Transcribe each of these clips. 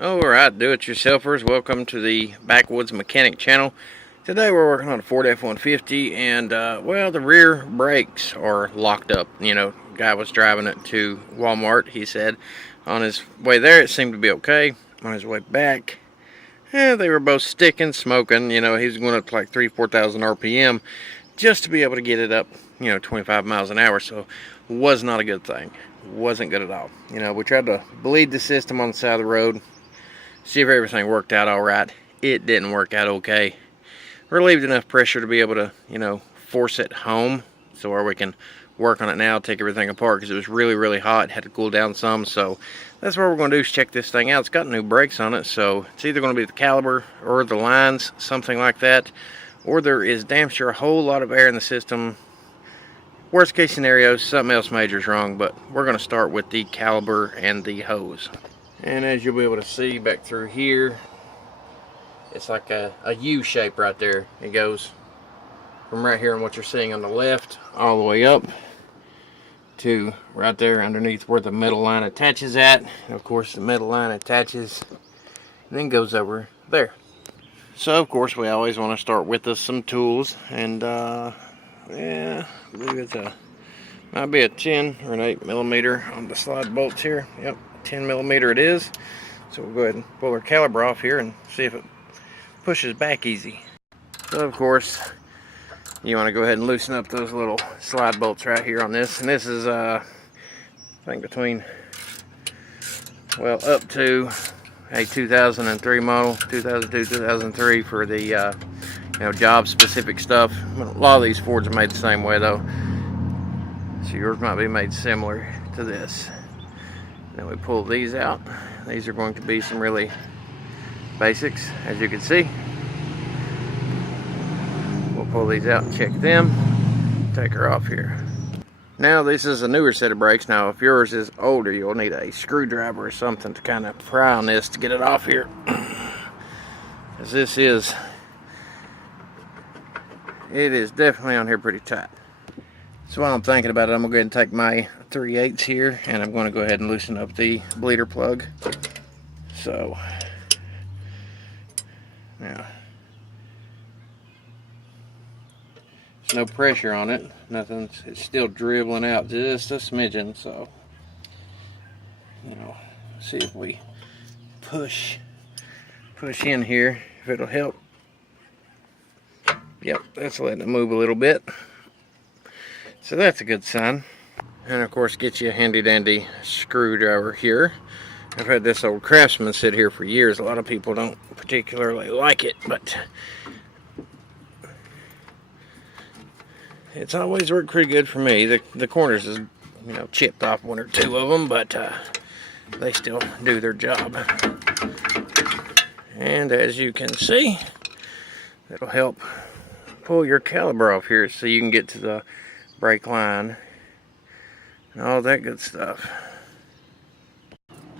Alright, do-it-yourselfers, welcome to the Backwoods Mechanic channel. Today we're working on a Ford F-150 and, well, the rear brakes are locked up. You know, guy was driving it to Walmart, he said. On his way there it seemed to be okay. On his way back, they were both sticking, smoking. You know, he was going up to like 4,000 RPM just to be able to get it up, 25 miles an hour. So, was not a good thing. Wasn't good at all. You know, we tried to bleed the system on the side of the road, see if everything worked out all right. It didn't work out okay. Relieved enough pressure to be able to, force it home, so where we can work on it now, take everything apart, because it was really, really hot. Had to cool down some, so that's what we're going to do is check this thing out. It's got new brakes on it, so it's either going to be the caliper or the lines, something like that, or there is damn sure a whole lot of air in the system. Worst case scenario, something else major is wrong, but we're going to start with the caliper and the hose. And as you'll be able to see back through here, it's like a U shape right there. It goes from right here on what you're seeing on the left all the way up to right there underneath where the metal line attaches at. And of course the metal line attaches and then goes over there. So of course we always want to start with some tools, and yeah, I believe might be a 10 or an 8 millimeter on the slide bolts here. Yep, 10 millimeter it is. So we'll go ahead and pull our caliper off here and see if it pushes back easy. So of course you want to go ahead and loosen up those little slide bolts right here on this, and this is I think between, well, up to a 2003 model, 2002, 2003 for the job specific stuff. A lot of these Fords are made the same way though, so yours might be made similar to this. Then we pull these out. These are going to be some really basics, as you can see. We'll pull these out and check them. Take her off here. Now this is a newer set of brakes. Now if yours is older, you'll need a screwdriver or something to kind of pry on this to get it off here. As it is definitely on here pretty tight. So while I'm thinking about it, I'm going to go ahead and take my 3/8 here, and I'm going to go ahead and loosen up the bleeder plug. So now there's no pressure on it, nothing. It's still dribbling out just a smidgen. So see if we push in here, if it'll help. Yep, that's letting it move a little bit. So that's a good sign. And of course, get you a handy dandy screwdriver here. I've had this old Craftsman sit here for years. A lot of people don't particularly like it, but it's always worked pretty good for me. The corners is, chipped off one or two of them, but they still do their job. And as you can see, it'll help pull your caliper off here so you can get to the brake line and all that good stuff.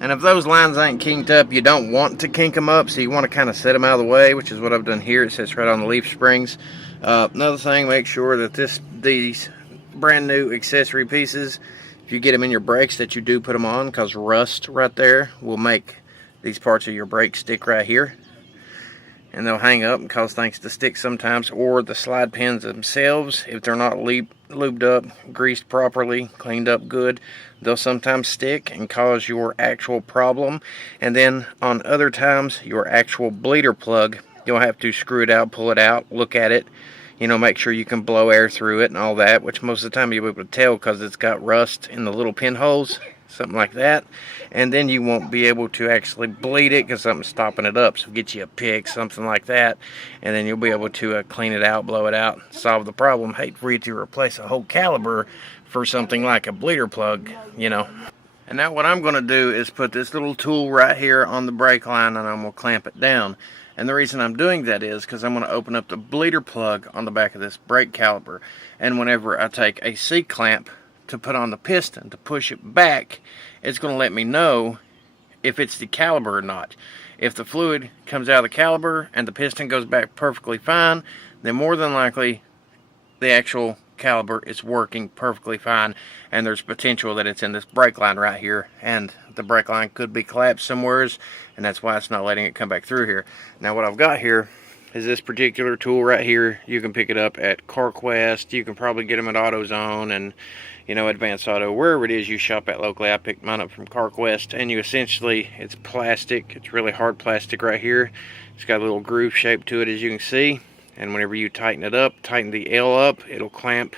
And if those lines ain't kinked up, you don't want to kink them up, so you want to kind of set them out of the way, which is what I've done here. It sits right on the leaf springs. Another thing, make sure that these brand new accessory pieces, if you get them in your brakes, that you do put them on, because rust right there will make these parts of your brake stick right here, and they'll hang up and cause things to stick sometimes. Or the slide pins themselves, if they're not lubed up, greased properly, cleaned up good, they'll sometimes stick and cause your actual problem. And then on other times, your actual bleeder plug, you'll have to screw it out, pull it out, look at it, make sure you can blow air through it and all that, which most of the time you'll be able to tell because it's got rust in the little pinholes, something like that. And then you won't be able to actually bleed it because something's stopping it up. So get you a pick, something like that, and then you'll be able to clean it out, blow it out, solve the problem. Hate for you to replace a whole caliper for something like a bleeder plug, And now what I'm going to do is put this little tool right here on the brake line, and I'm going to clamp it down. And the reason I'm doing that is because I'm going to open up the bleeder plug on the back of this brake caliper. And whenever I take a C-clamp to put on the piston to push it back, it's going to let me know if it's the caliper or not. If the fluid comes out of the caliper and the piston goes back perfectly fine, then more than likely the actual caliper is working perfectly fine, and there's potential that it's in this brake line right here, and the brake line could be collapsed somewheres, and that's why it's not letting it come back through here. Now what I've got here is this particular tool right here. You can pick it up at CarQuest. You can probably get them at AutoZone and, you know, Advanced Auto, wherever it is you shop at locally. I picked mine up from CarQuest, and you essentially, it's plastic. It's really hard plastic right here. It's got a little groove shape to it, as you can see, and whenever you tighten it up, tighten the L up, it'll clamp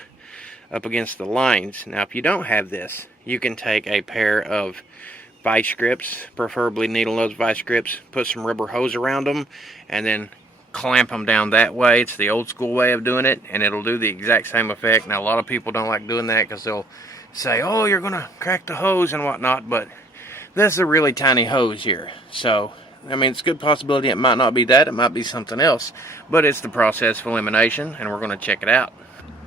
up against the lines. Now if you don't have this, you can take a pair of vice grips, preferably needle nose vice grips, put some rubber hose around them, and then clamp them down that way. It's the old school way of doing it, and it'll do the exact same effect. Now a lot of people don't like doing that because they'll say, oh, you're gonna crack the hose and whatnot, but this is a really tiny hose here, so I mean, it's a good possibility it might not be that, it might be something else, but it's the process of elimination, and we're going to check it out.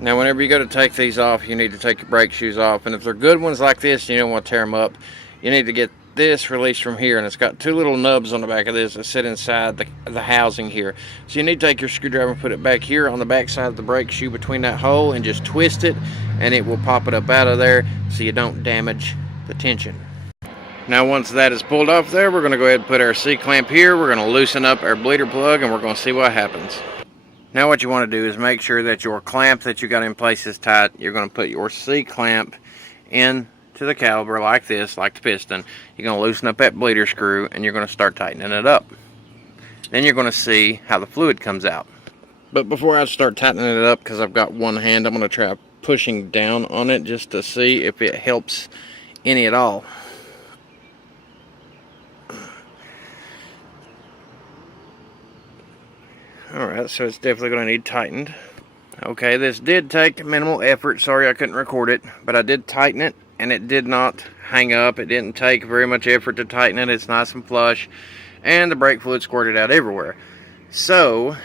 Now whenever you go to take these off, you need to take your brake shoes off, and if they're good ones like this, you don't want to tear them up, you need to get this released from here, and it's got two little nubs on the back of this that sit inside the housing here. So you need to take your screwdriver and put it back here on the back side of the brake shoe between that hole and just twist it, and it will pop it up out of there so you don't damage the tension. Now once that is pulled off there, we're going to go ahead and put our C-clamp here. We're going to loosen up our bleeder plug, and we're going to see what happens. Now what you want to do is make sure that your clamp that you got in place is tight. You're going to put your C-clamp in to the caliper like this, like the piston. You're going to loosen up that bleeder screw, and you're going to start tightening it up. Then you're going to see how the fluid comes out. But before I start tightening it up, because I've got one hand, I'm going to try pushing down on it just to see if it helps any at all. Alright, so it's definitely going to need tightened. Okay, this did take minimal effort. Sorry I couldn't record it, but I did tighten it, and it did not hang up. It didn't take very much effort to tighten it. It's nice and flush, and the brake fluid squirted out everywhere. So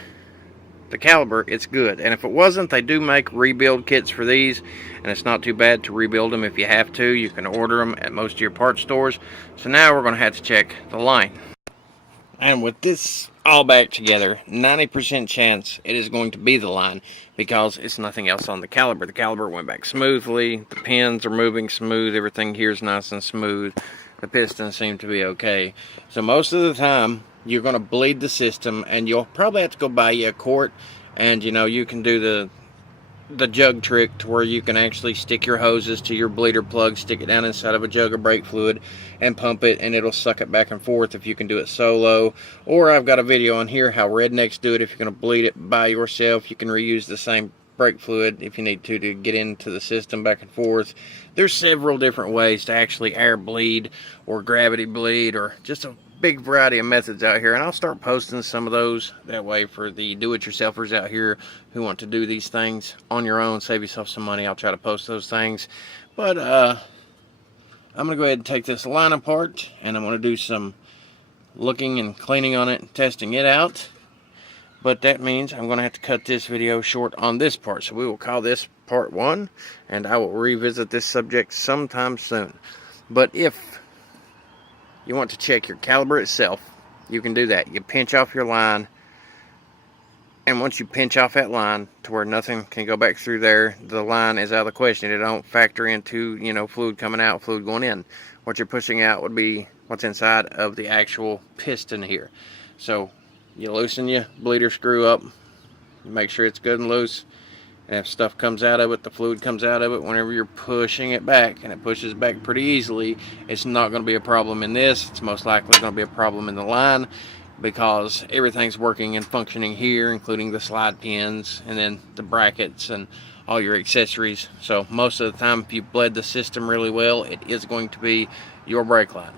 the caliper, it's good. And if it wasn't, they do make rebuild kits for these, and it's not too bad to rebuild them if you have to. You can order them at most of your parts stores. So now we're going to have to check the line. And with this all back together, 90% chance it is going to be the line, because it's nothing else on the caliper. The caliper went back smoothly, the pins are moving smooth, everything here is nice and smooth, the pistons seem to be okay. So most of the time you're going to bleed the system, and you'll probably have to go buy you a quart, and you know, you can do the jug trick to where you can actually stick your hoses to your bleeder plug, stick it down inside of a jug of brake fluid and pump it, and it'll suck it back and forth if you can do it solo. Or I've got a video on here how rednecks do it. If you're going to bleed it by yourself, you can reuse the same brake fluid if you need to get into the system back and forth. There's several different ways to actually air bleed or gravity bleed, or just a big variety of methods out here, and I'll start posting some of those that way for the do-it-yourselfers out here who want to do these things on your own, save yourself some money. I'll try to post those things. But I'm gonna go ahead and take this line apart, and I'm gonna do some looking and cleaning on it and testing it out. But that means I'm gonna have to cut this video short on this part, so we will call this part 1, and I will revisit this subject sometime soon. But if you want to check your caliper itself, you can do that. You pinch off your line, and once you pinch off that line to where nothing can go back through there, the line is out of the question. It don't factor into, you know, fluid coming out, fluid going in. What you're pushing out would be what's inside of the actual piston here. So you loosen your bleeder screw up, make sure it's good and loose, and if stuff comes out of it, the fluid comes out of it, whenever you're pushing it back, and it pushes back pretty easily, it's not going to be a problem in this. It's most likely going to be a problem in the line, because everything's working and functioning here, including the slide pins and then the brackets and all your accessories. So most of the time, if you bled the system really well, it is going to be your brake line.